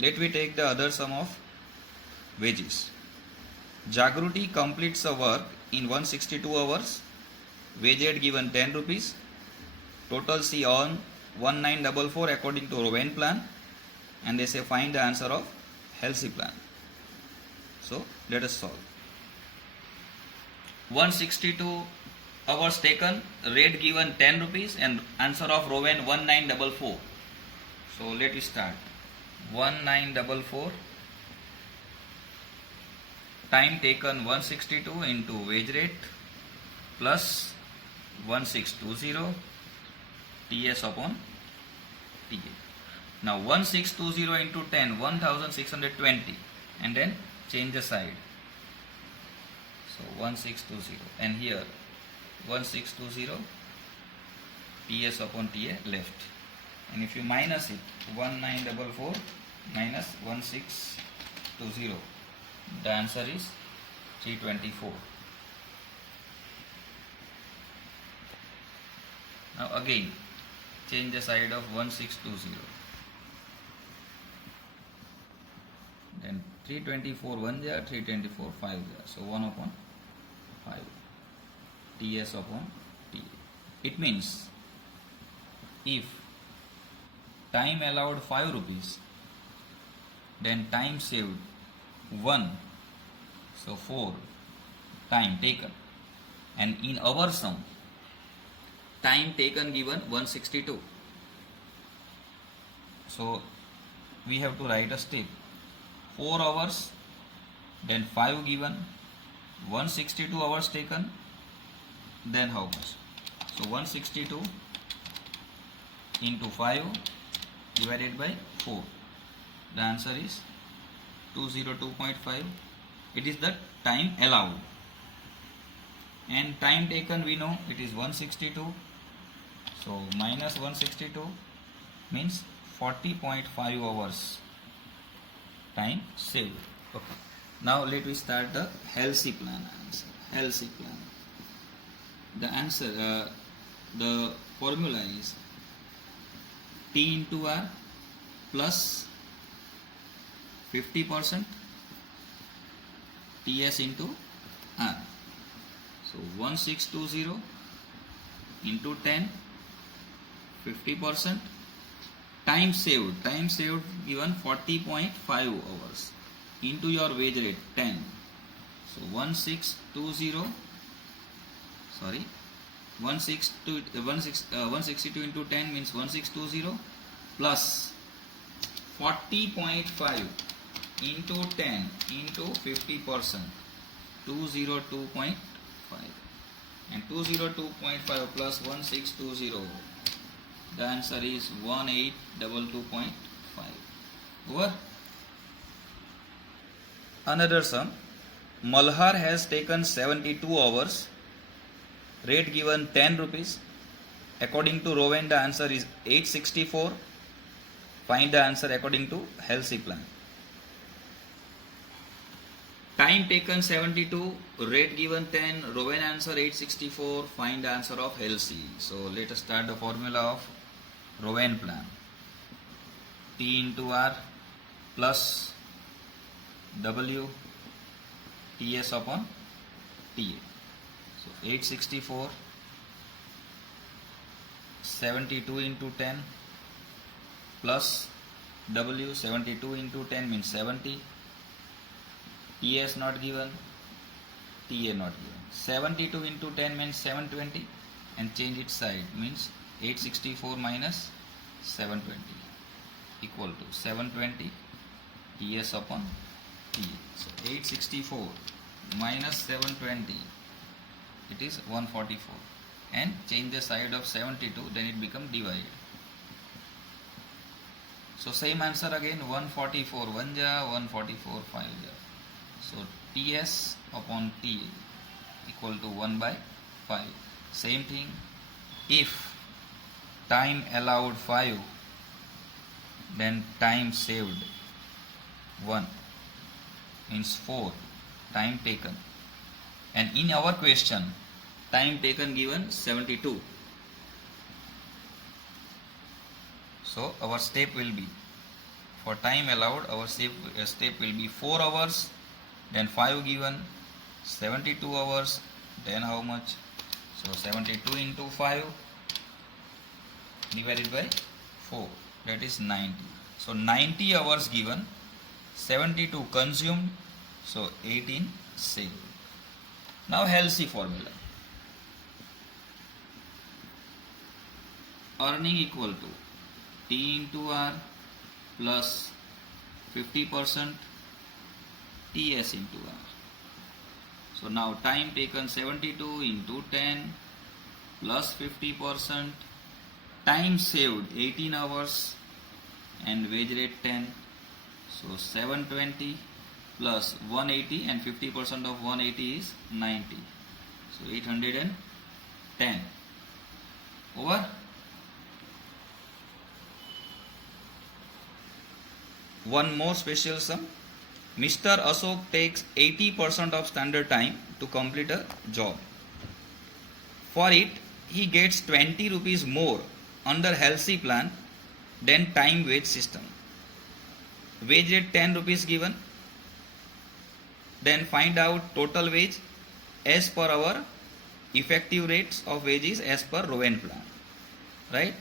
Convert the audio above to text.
let me take the other sum of wages. Jagruti completes a work in 162 hours. Wage rate given 10 rupees. Total she earn 1944 according to Rowan plan, and they say find the answer of Halsey plan. So let us solve. 162 hours taken, rate given 10 rupees, and answer of Rowan 1944. So let us start. 1944, time taken 162 into wage rate plus 1620 TS upon TA. Now 1620 into 10, 1620, and then change the side. So 1620, and here 1620 TS upon TA left. And if you minus it, 1944 minus 1620, the answer is 324. Now again, change the side of 1620. Then 324 1 jar, 324 5 jar. So 1 upon 5. TS upon TA. It means if time allowed 5 rupees, then time saved 1. So 4 time taken. And in our sum, time taken given 162. So we have to write a step. 4 hours, then 5 given, 162 hours taken, then how much? So 162 into 5 divided by 4. The answer is 202.5. It is the time allowed. And time taken we know it is 162. So minus 162 means 40.5 hours time saved. Okay. Now let me start the Halsey plan answer. Halsey plan. The answer, the formula is T into R plus 50% TS into R. So 1620 into 10, 50%. Time saved given 40.5 hours into your wage rate 10. So 162 into 10 means 1620 plus 40.5 into 10 into 50%, 202.5, and 202.5 plus 1620, the answer is 1822.5. Over. Another sum. Malhar has taken 72 hours, rate given 10 rupees. According to Rowan, the answer is 864. Find the answer according to Halsey plan. Time taken 72, rate given 10, Rowan answer 864. Find the answer of Halsey. So let us start the formula of Rowan plan. T into R plus W TS upon TA. So 864, 72 into 10 plus W, 72 into 10 means 70. TS not given, TA not given. 72 into 10 means 720, and change its side means 864 minus 720 equal to 720 TS upon TA. So 864 minus 720, it is 144, and change the side of 72, then it become divide. So same answer again, 144 1 ja, 144 5 ja. So TS upon TA equal to 1 by 5. Same thing, if time allowed 5, then time saved 1 means 4 time taken, and in our question time taken given 72. So our step will be For time allowed, our step will be 4 hours, then 5 given, 72 hours, then how much? So 72 into 5 divided by 4, that is 90. So 90 hours given, 72 consumed, so 18 saved. Now Halsey formula. Earning equal to T into R plus 50% TS into R. So now time taken 72 into 10 plus 50%, time saved 18 hours and wage rate 10. So 720 plus 180, and 50% of 180 is 90. So 810 over. One more special sum. Mr. Ashok takes 80% of standard time to complete a job. For it, he gets 20 rupees more under Halsey plan than time wage system. Wage rate 10 rupees given. Then find out total wage as per our effective rates of wages as per Rowan plan. Right?